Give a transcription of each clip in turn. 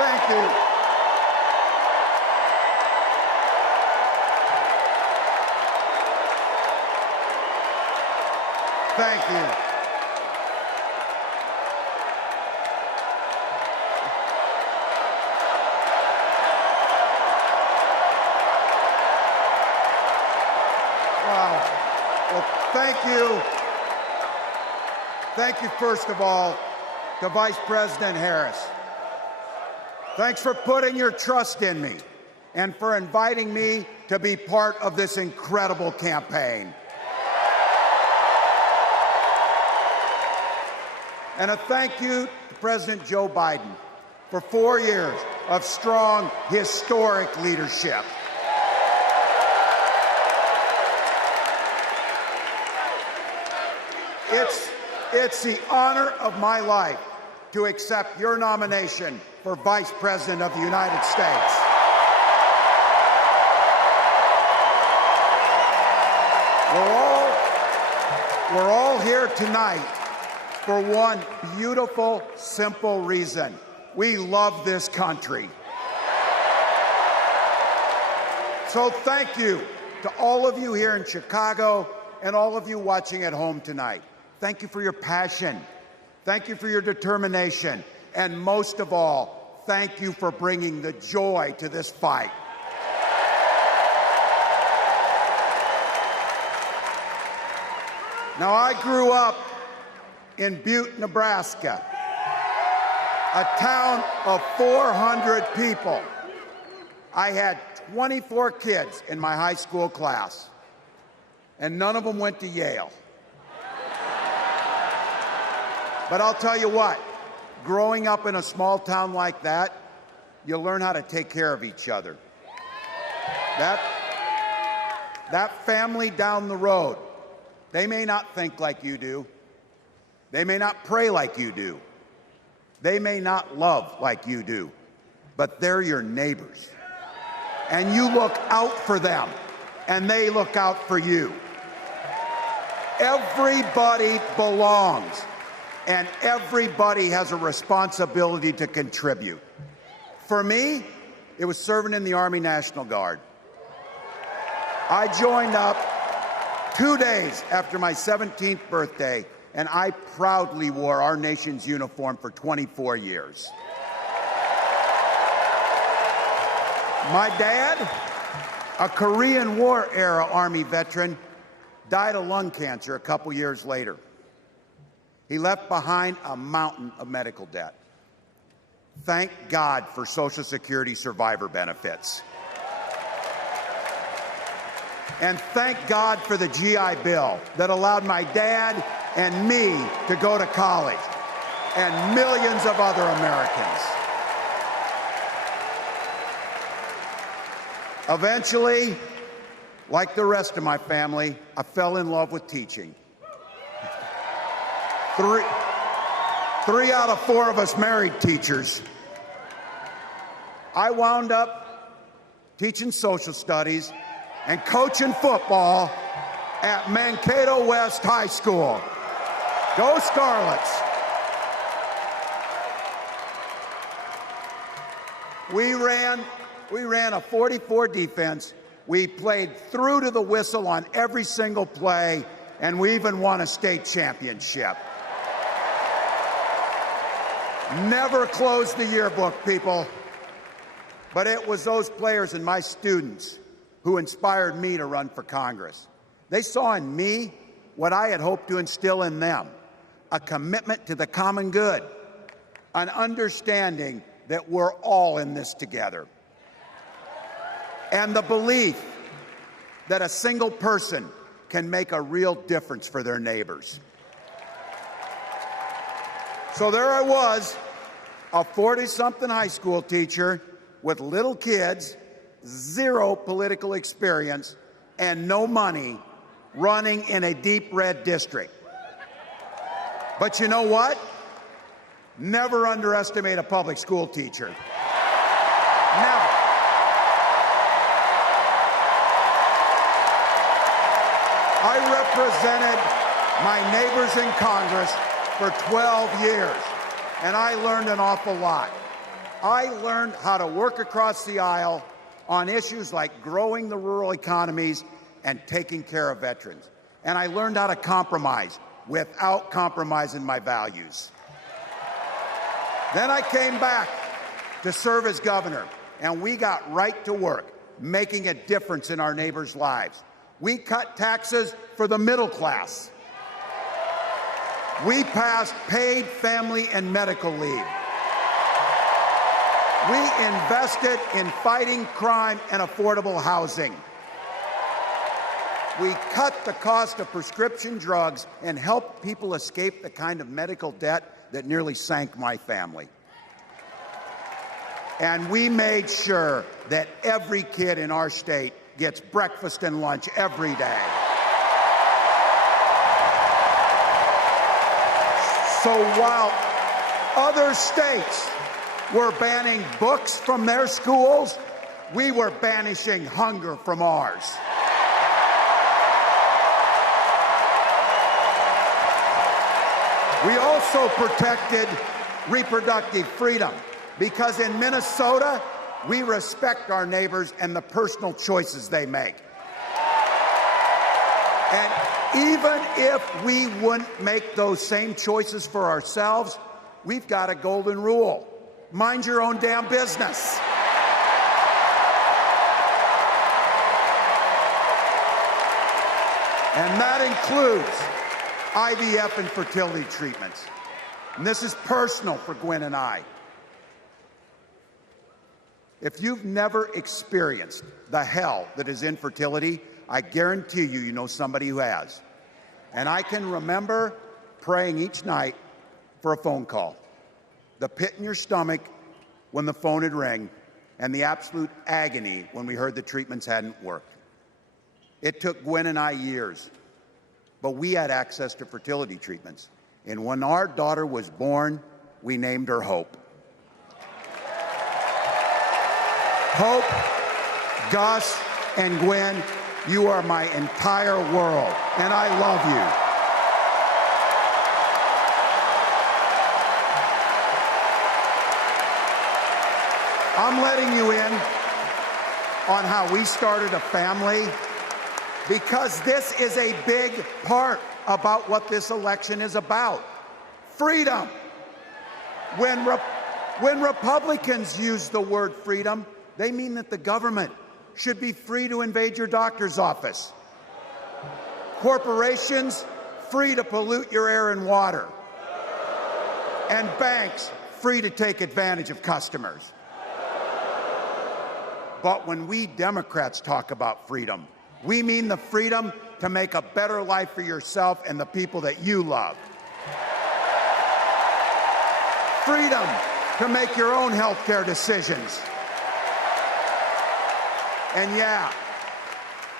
Thank you. Thank you. Wow. Well, thank you. Thank you, first of all, to Vice President Harris. Thanks for putting your trust in me and for inviting me to be part of this incredible campaign. And a thank you to President Joe Biden for 4 years of strong, historic leadership. It's the honor of my life to accept your nomination for Vice President of the United States. We're all here tonight for one beautiful, simple reason. We love this country. So thank you to all of you here in Chicago and all of you watching at home tonight. Thank you for your passion. Thank you for your determination. And most of all, thank you for bringing the joy to this fight. Now, I grew up in Butte, Nebraska, a town of 400 people. I had 24 kids in my high school class, and none of them went to Yale. But I'll tell you what, growing up in a small town like that, you learn how to take care of each other. That family down the road, they may not think like you do. They may not pray like you do. They may not love like you do, but they're your neighbors. And you look out for them, and they look out for you. Everybody belongs, and everybody has a responsibility to contribute. For me, it was serving in the Army National Guard. I joined up 2 days after my 17th birthday, and I proudly wore our nation's uniform for 24 years. My dad, a Korean War-era Army veteran, died of lung cancer a couple years later. He left behind a mountain of medical debt. Thank God for Social Security survivor benefits. And thank God for the GI Bill that allowed my dad and me to go to college, and millions of other Americans. Eventually, like the rest of my family, I fell in love with teaching. Three out of 4 of us married teachers. I wound up teaching social studies and coaching football at Mankato West High School. Go Scarlets! We ran a 44 defense. We played through to the whistle on every single play, and we even won a state championship. Never closed the yearbook, people. But it was those players and my students who inspired me to run for Congress. They saw in me what I had hoped to instill in them, a commitment to the common good, an understanding that we're all in this together, and the belief that a single person can make a real difference for their neighbors. So there I was, a 40-something high school teacher with little kids, 0 political experience, and no money, running in a deep red district. But you know what? Never underestimate a public school teacher. Never. I represented my neighbors in Congress for 12 years, and I learned an awful lot. I learned how to work across the aisle on issues like growing the rural economies and taking care of veterans. And I learned how to compromise without compromising my values. Then I came back to serve as governor, and we got right to work, making a difference in our neighbors' lives. We cut taxes for the middle class. We passed paid family and medical leave. We invested in fighting crime and affordable housing. We cut the cost of prescription drugs and helped people escape the kind of medical debt that nearly sank my family. And we made sure that every kid in our state gets breakfast and lunch every day. So while other states were banning books from their schools, we were banishing hunger from ours. We also protected reproductive freedom because in Minnesota, we respect our neighbors and the personal choices they make. And even if we wouldn't make those same choices for ourselves, we've got a golden rule. Mind your own damn business. And that includes IVF and fertility treatments. And this is personal for Gwen and I. If you've never experienced the hell that is infertility, I guarantee you, you know somebody who has. And I can remember praying each night for a phone call. The pit in your stomach when the phone had rang, and the absolute agony when we heard the treatments hadn't worked. It took Gwen and I years, but we had access to fertility treatments. And when our daughter was born, we named her Hope. Hope, Gus, and Gwen, you are my entire world, and I love you. I'm letting you in on how we started a family because this is a big part about what this election is about. Freedom. When Republicans use the word freedom, they mean that the government should be free to invade your doctor's office. Corporations free to pollute your air and water. And banks free to take advantage of customers. But when we Democrats talk about freedom, we mean the freedom to make a better life for yourself and the people that you love. Freedom to make your own health care decisions. And yeah,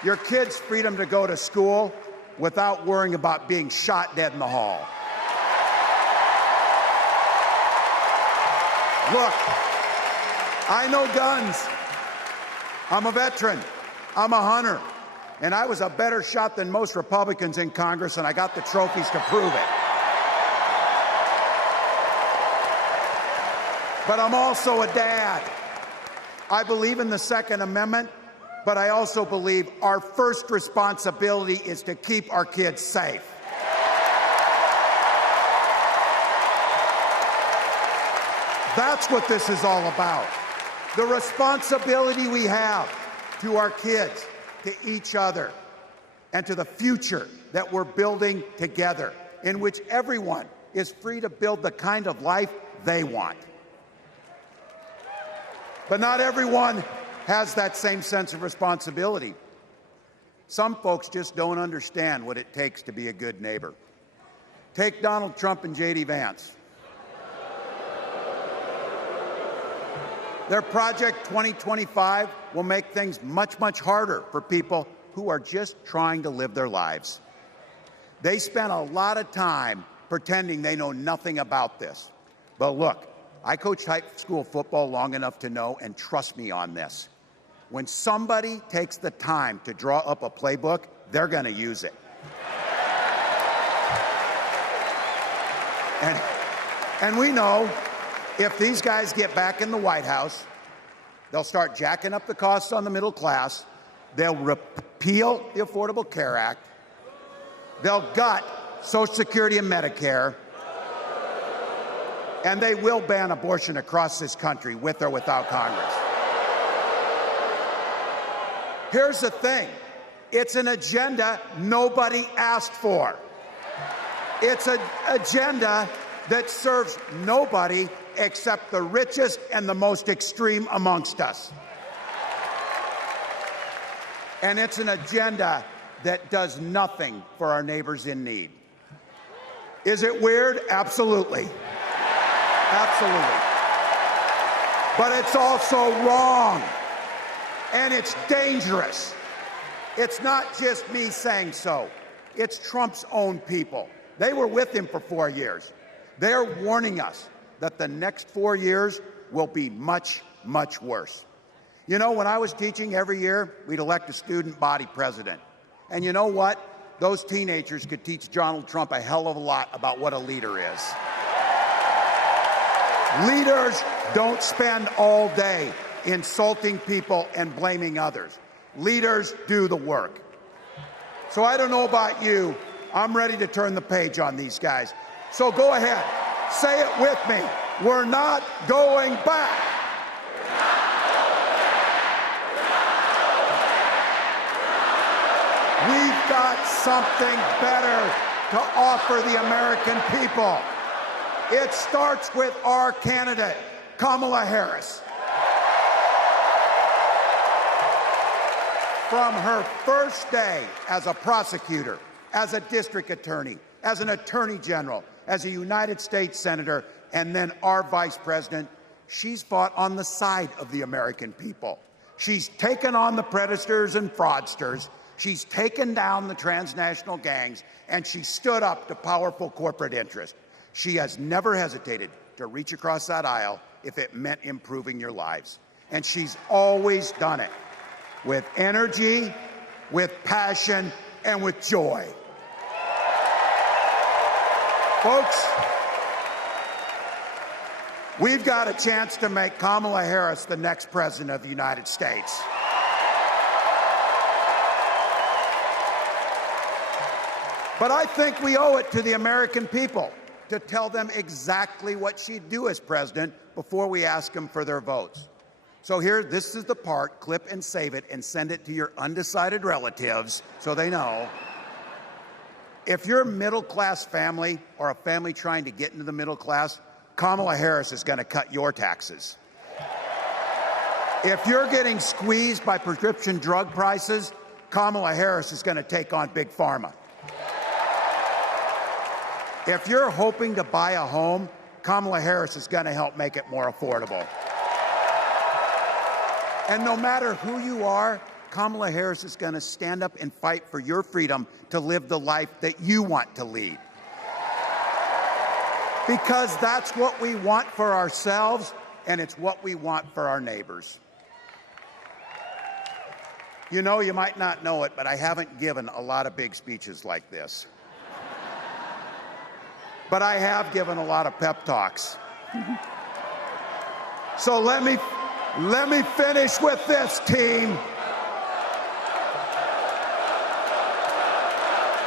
your kids' freedom to go to school without worrying about being shot dead in the hall. Look, I know guns. I'm a veteran. I'm a hunter. And I was a better shot than most Republicans in Congress, and I got the trophies to prove it. But I'm also a dad. I believe in the Second Amendment, but I also believe our first responsibility is to keep our kids safe. That's what this is all about. The responsibility we have to our kids, to each other, and to the future that we're building together, in which everyone is free to build the kind of life they want. But not everyone has that same sense of responsibility. Some folks just don't understand what it takes to be a good neighbor. Take Donald Trump and J.D. Vance. Their Project 2025 will make things much, much harder for people who are just trying to live their lives. They spent a lot of time pretending they know nothing about this. But look, I coached high school football long enough to know, and trust me on this, when somebody takes the time to draw up a playbook, they're going to use it. And we know if these guys get back in the White House, they'll start jacking up the costs on the middle class. They'll repeal the Affordable Care Act. They'll gut Social Security and Medicare. And they will ban abortion across this country, with or without Congress. Here's the thing. It's an agenda nobody asked for. It's an agenda that serves nobody except the richest and the most extreme amongst us. And it's an agenda that does nothing for our neighbors in need. Is it weird? Absolutely. Absolutely. But it's also wrong. And it's dangerous. It's not just me saying so. It's Trump's own people. They were with him for 4 years. They're warning us that the next 4 years will be much, much worse. You know, when I was teaching every year, we'd elect a student body president. And you know what? Those teenagers could teach Donald Trump a hell of a lot about what a leader is. Leaders don't spend all day insulting people and blaming others. Leaders do the work. So I don't know about you. I'm ready to turn the page on these guys. So go ahead. Say it with me. We're not going back. We've got something better to offer the American people. It starts with our candidate, Kamala Harris. From her first day as a prosecutor, as a district attorney, as an attorney general, as a United States senator, and then our vice president, she's fought on the side of the American people. She's taken on the predators and fraudsters. She's taken down the transnational gangs, and she stood up to powerful corporate interests. She has never hesitated to reach across that aisle if it meant improving your lives. And she's always done it with energy, with passion, and with joy. Folks, we've got a chance to make Kamala Harris the next president of the United States. But I think we owe it to the American people to tell them exactly what she'd do as president before we ask them for their votes. So here, this is the part, clip and save it and send it to your undecided relatives so they know. If you're a middle-class family or a family trying to get into the middle class, Kamala Harris is going to cut your taxes. If you're getting squeezed by prescription drug prices, Kamala Harris is going to take on Big Pharma. If you're hoping to buy a home, Kamala Harris is going to help make it more affordable. And no matter who you are, Kamala Harris is going to stand up and fight for your freedom to live the life that you want to lead. Because that's what we want for ourselves, and it's what we want for our neighbors. You know, you might not know it, but I haven't given a lot of big speeches like this. But I have given a lot of pep talks. So let me finish with this, team.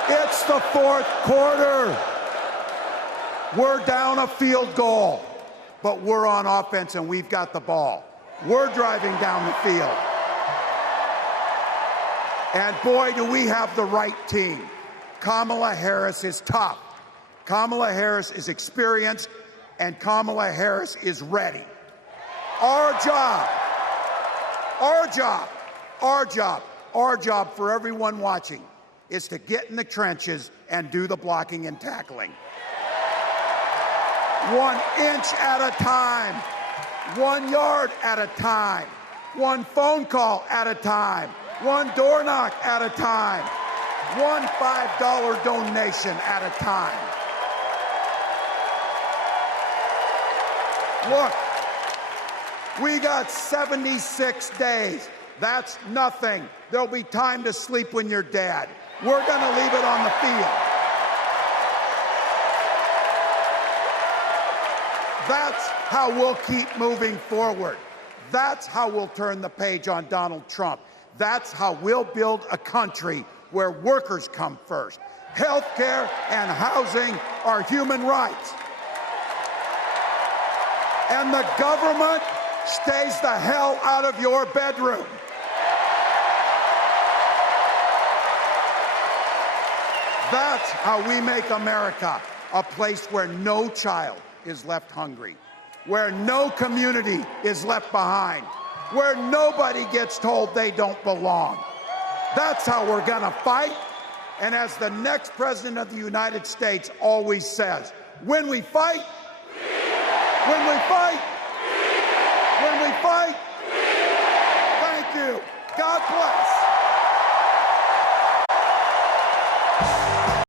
It's the fourth quarter. We're down a field goal, but we're on offense and we've got the ball. We're driving down the field. And boy, do we have the right team. Kamala Harris is tough. Kamala Harris is experienced, and Kamala Harris is ready. Our job for everyone watching is to get in the trenches and do the blocking and tackling. 1 inch at a time, 1 yard at a time, 1 phone call at a time, 1 door knock at a time, 1 $5 donation at a time. Look, we got 76 days. That's nothing. There'll be time to sleep when you're dead. We're going to leave it on the field. That's how we'll keep moving forward. That's how we'll turn the page on Donald Trump. That's how we'll build a country where workers come first. Health care and housing are human rights. And the government stays the hell out of your bedroom. That's how we make America a place where no child is left hungry, where no community is left behind, where nobody gets told they don't belong. That's how we're going to fight. And as the next president of the United States always says, when we fight, when we fight, when we fight, thank you. God bless.